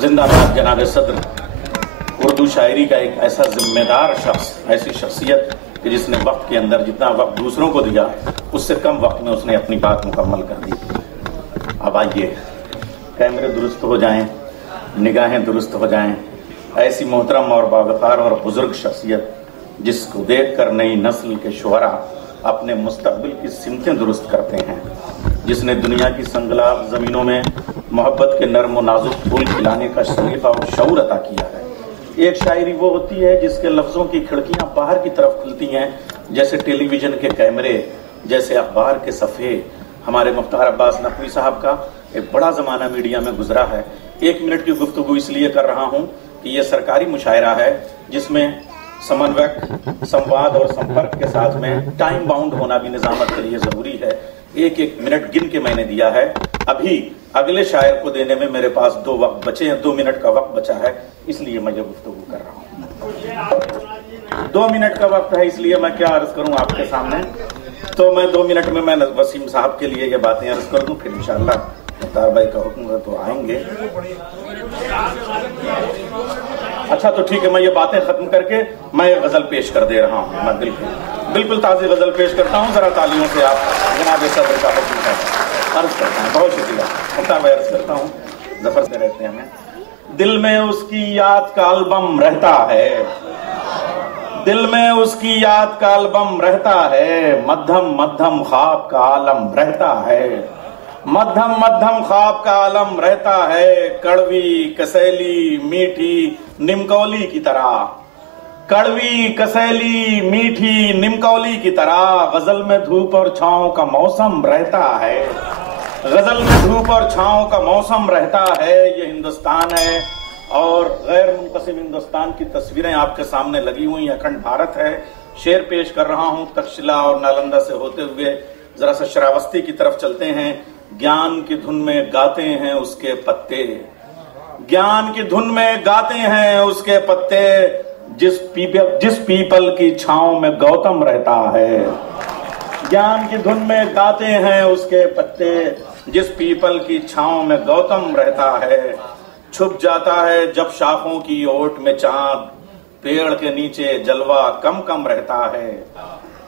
जिंदाबाद जनाब सदर। उर्दू शायरी का एक ऐसा जिम्मेदार शख्स, ऐसी शख्सियत कि जिसने वक्त के अंदर जितना वक्त दूसरों को दिया उससे कम वक्त में उसने अपनी बात मुकम्मल कर दी। अब आइए कैमरे दुरुस्त हो जाएं, निगाहें दुरुस्त हो जाएं, ऐसी मोहतरम और बावकार और बुजुर्ग शख्सियत जिसको देखकर नई नस्ल के शुअरा अपने मुस्तकबिल की सिमतें दुरुस्त करते हैं, जिसने दुनिया की संगलाब जमीनों में मोहब्बत के नर्म और नाजुक फूल खिलाने का शरीफा और शऊर अता किया है। एक शायरी वो होती है जिसके लफ्जों की खिड़कियां बाहर की तरफ खुलती हैं, जैसे टेलीविजन के कैमरे, जैसे अखबार के सफ़े। हमारे मुख्तार अब्बास नकवी साहब का एक बड़ा ज़माना मीडिया में गुजरा है। 1 मिनट की गुफ्तगू इसलिए कर रहा हूँ कि यह सरकारी मुशायरा है जिसमें समन्वयक, संवाद और संपर्क के साथ में टाइम बाउंड होना भी निजामत के लिए जरूरी है। 1-1 मिनट गिन के मैंने दिया है। अभी अगले शायर को देने में मेरे पास 2 वक्त बचे हैं, 2 मिनट का वक्त बचा है, इसलिए मैं ये गुफ्तगू कर रहा हूँ। 2 मिनट का वक्त है, इसलिए मैं क्या अर्ज करूँ आपके सामने। तो मैं 2 मिनट में मैं वसीम साहब के लिए ये बातें अर्ज कर दूं, फिर इंशाअल्लाह मुख्तार भाई का हुक्म है तो आएंगे। अच्छा तो ठीक है, मैं ये बातें खत्म करके मैं ये गजल पेश कर दे रहा हूँ। मैं बिल्कुल ताज़ी गजल पेश करता हूँ। जरा तालियों से आप जनाब सदर का हुक्म है अर्ज करता हूँ। बहुत शुक्रिया मुख्तार भाई, अर्ज करता हूँ। जफर से रहते हैं हमें। दिल में उसकी याद का एल्बम रहता है, दिल में उसकी याद का एल्बम रहता है, मध्यम मध्यम ख्वाब का आलम रहता है, मध्यम मध्यम ख्वाब का आलम रहता है। कड़वी कसैली मीठी निमकौली की तरह, कड़वी कसैली मीठी निमकौली की तरह, गजल में धूप और छांव का मौसम रहता है, गजल में धूप और छांव का मौसम रहता है। ये हिंदुस्तान है और गैर मुनक़सिम हिंदुस्तान की तस्वीरें आपके सामने लगी हुई। अखंड भारत है। शेर पेश कर रहा हूं। तक्षशिला और नालंदा से होते हुए जरा सा श्रावस्ती की तरफ चलते हैं। ज्ञान की धुन में गाते हैं उसके पत्ते, ज्ञान की धुन में गाते हैं उसके पत्ते, जिस पीपल की छांव में गौतम रहता है, ज्ञान की धुन में गाते हैं उसके पत्ते, जिस पीपल की छांव में गौतम रहता है। छुप जाता है जब शाखों की ओट में चांद, पेड़ के नीचे जलवा कम कम रहता है।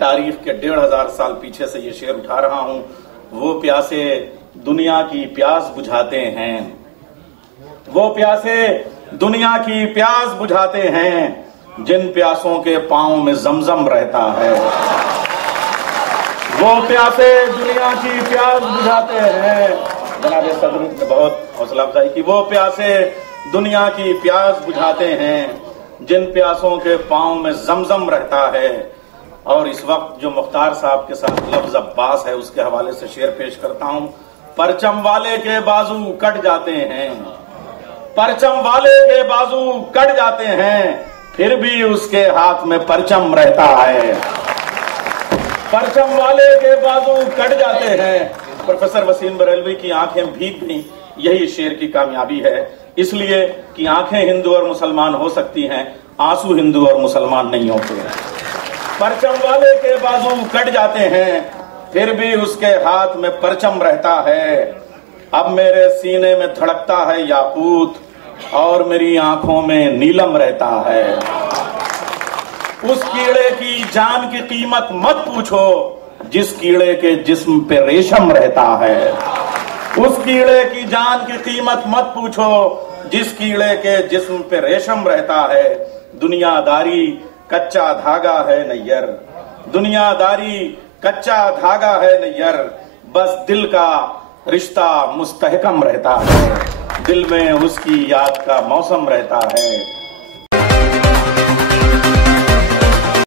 तारीख के 1500 साल पीछे से ये शेर उठा रहा हूं। वो प्यासे दुनिया की प्यास बुझाते हैं, वो प्यासे दुनिया की प्यास बुझाते हैं, जिन प्यासों के पांव में जमजम रहता है। वो प्यासे दुनिया की प्यास बुझाते हैं, जनाब सदर ने बहुत हौसला अफजाई की। वो प्यासे दुनिया की प्यास बुझाते हैं, जिन प्यासों के पांव में जमजम रहता है। और इस वक्त जो मुख्तार साहब के साथ लफ्ज अब्बास है उसके हवाले से शेर पेश करता हूं। परचम वाले के बाजू कट जाते हैं, परचम वाले के बाजू कट जाते हैं, फिर भी उसके हाथ में परचम रहता है, परचम वाले के बाजू कट जाते हैं। प्रोफेसर वसीम बरेलवी की आंखें भीग गईं, यही शेर की कामयाबी है। इसलिए कि आंखें हिंदू और मुसलमान हो सकती हैं, आंसू हिंदू और मुसलमान नहीं होते। परचम वाले के बाजू कट जाते हैं, फिर भी उसके हाथ में परचम रहता है। अब मेरे सीने में धड़कता है याकूत और मेरी आंखों में नीलम रहता है। उस कीड़े की जान की कीमत मत पूछो जिस कीड़े के जिस्म पे रेशम रहता है, उस कीड़े की जान की कीमत मत पूछो जिस कीड़े के जिस्म पे रेशम रहता है। दुनियादारी कच्चा धागा है नैयर, दुनियादारी कच्चा धागा है नैयर, बस दिल का रिश्ता मुस्तहकम रहता है, दिल में उसकी याद का मौसम रहता है।